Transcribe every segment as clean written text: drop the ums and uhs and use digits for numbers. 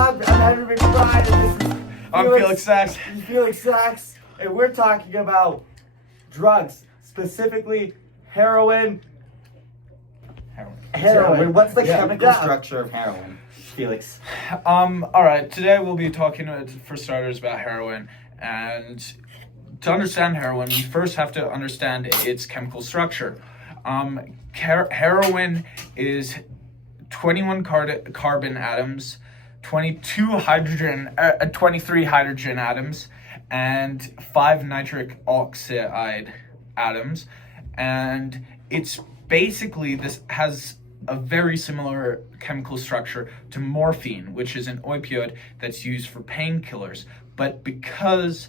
I'm Henry McBride, and this is I'm Felix Sachs. Felix Sachs, and we're talking about drugs, specifically heroin. Heroin. What's the chemical Yeah. structure of heroin, Felix? All right. Today we'll be talking, for starters, about heroin. And to understand heroin, we first have to understand its chemical structure. Heroin is 21 carbon atoms, 23 hydrogen atoms, and 5 nitric oxide atoms. And it's basically, this has a very similar chemical structure to morphine, which is an opioid that's used for painkillers. But because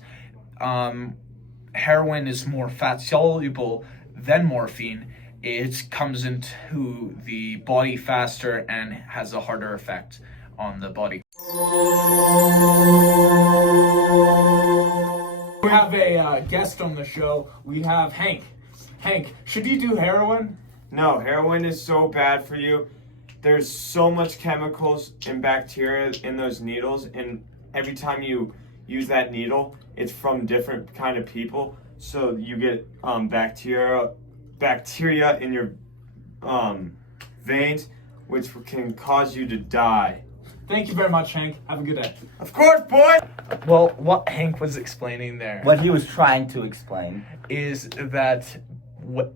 heroin is more fat soluble than morphine, it comes into the body faster and has a harder effect on the body. We have a guest on the show. We have Hank. Hank, should you do heroin? No, heroin is so bad for you. There's so much chemicals and bacteria in those needles, and every time you use that needle, it's from different kind of people. So you get bacteria in your veins, which can cause you to die. Thank you very much, Hank. Have a good day. Of course, boy! Well, what Hank was explaining there What he was trying to explain. is that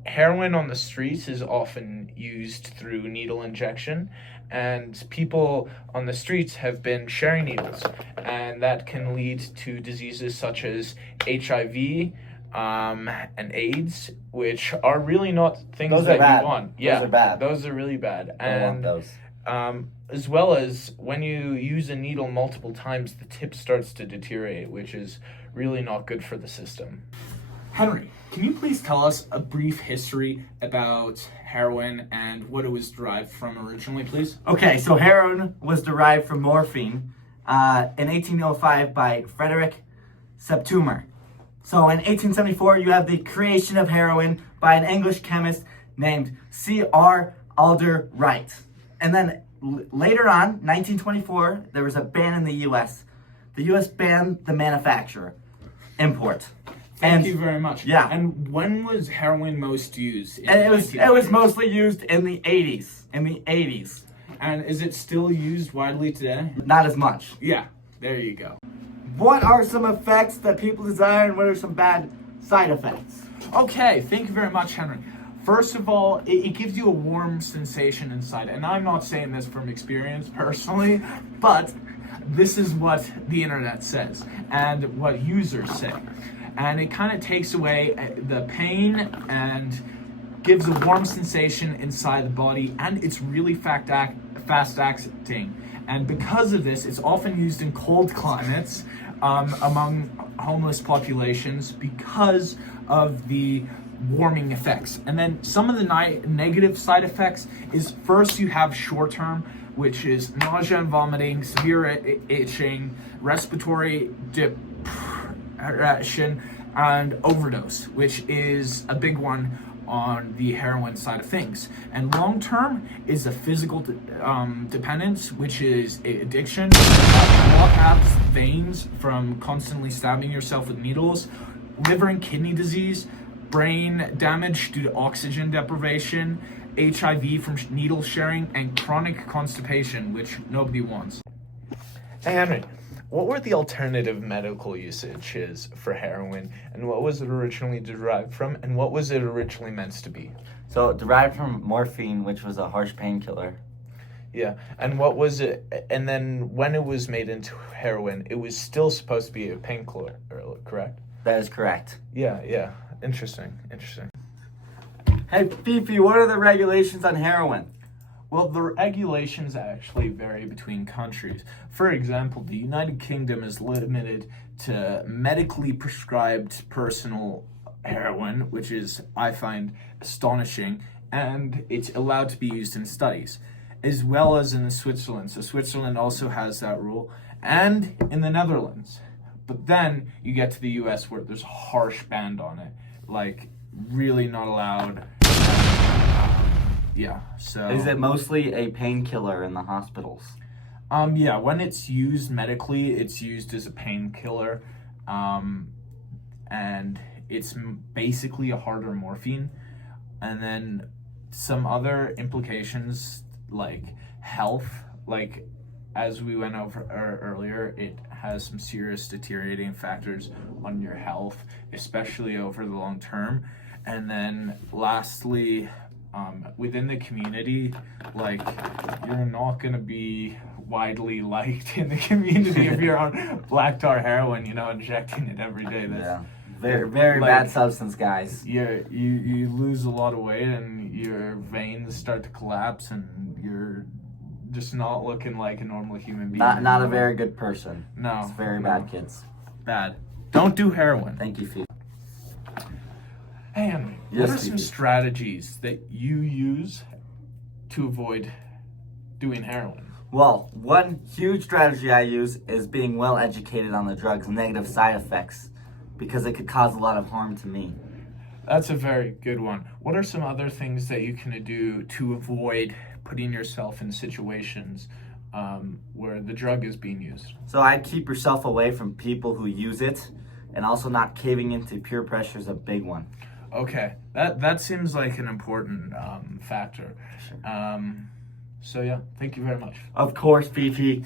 heroin on the streets is often used through needle injection, and people on the streets have been sharing needles, and that can lead to diseases such as HIV and AIDS, which are really not things Those are that bad. you want. Those are bad. Those are really bad. I don't want those. As well as when you use a needle multiple times, the tip starts to deteriorate, which is really not good for the system. Henry, can you please tell us a brief history about heroin and what it was derived from originally, please? Okay, so heroin was derived from morphine in 1805 by Frederick Septumer. So in 1874, you have the creation of heroin by an English chemist named C.R. Alder Wright. And then later on, 1924, there was a ban in the U.S. The U.S. banned the manufacture, import. Thank you very much. Yeah. And when was heroin most used? And it was mostly used in the 80s. And is it still used widely today? Not as much. Yeah, there you go. What are some effects that people desire, and what are some bad side effects? Okay, thank you very much, Henry. First of all, it gives you a warm sensation inside. And I'm not saying this from experience personally, but this is what the internet says and what users say. And it kind of takes away the pain and gives a warm sensation inside the body, and it's really fast acting. And because of this, it's often used in cold climates among homeless populations because of the warming effects. And then some of the negative side effects is, first you have short term, which is nausea and vomiting, severe itching, respiratory depression, and overdose, which is a big one on the heroin side of things. And long term is a physical dependence, which is addiction, blocked abs, veins from constantly stabbing yourself with needles, liver and kidney disease, brain damage due to oxygen deprivation, HIV from needle sharing, and chronic constipation, which nobody wants. Hey Henry, what were the alternative medical usages for heroin, and what was it originally derived from, and what was it originally meant to be? So derived from morphine, which was a harsh painkiller. Yeah, and what was it, and then when it was made into heroin, it was still supposed to be a painkiller, correct? That is correct. Yeah, interesting. Hey, Fifi, what are the regulations on heroin? Well, the regulations actually vary between countries. For example, the United Kingdom is limited to medically prescribed personal heroin, which is, I find, astonishing, and it's allowed to be used in studies, as well as in Switzerland. So Switzerland also has that rule, and in the Netherlands. But then you get to the US where there's a harsh ban on it, like really not allowed. Yeah, so... Is it mostly a painkiller in the hospitals? Yeah, when it's used medically, it's used as a painkiller, and it's basically a harder morphine. And then some other implications like health, like as we went over earlier, it has some serious deteriorating factors on your health, especially over the long term. And then lastly, within the community, like you're not gonna be widely liked in the community if you're on black tar heroin, injecting it every day. Yeah. Very, very Like- bad substance, guys. You lose a lot of weight and your veins start to collapse and you're just not looking like a normal human being. Not a anymore. very good person. No. It's very bad, kids. Bad. Don't do heroin. Thank you, Phoebe. Hey, Henry, Yes, what are some Stevie. strategies that you use to avoid doing heroin? Well, one huge strategy I use is being well educated on the drug's negative side effects, because it could cause a lot of harm to me. That's a very good one. What are some other things that you can do to avoid putting yourself in situations where the drug is being used? So I'd keep yourself away from people who use it, and also not caving into peer pressure is a big one. Okay, that seems like an important factor. So yeah, thank you very much. Of course, PP.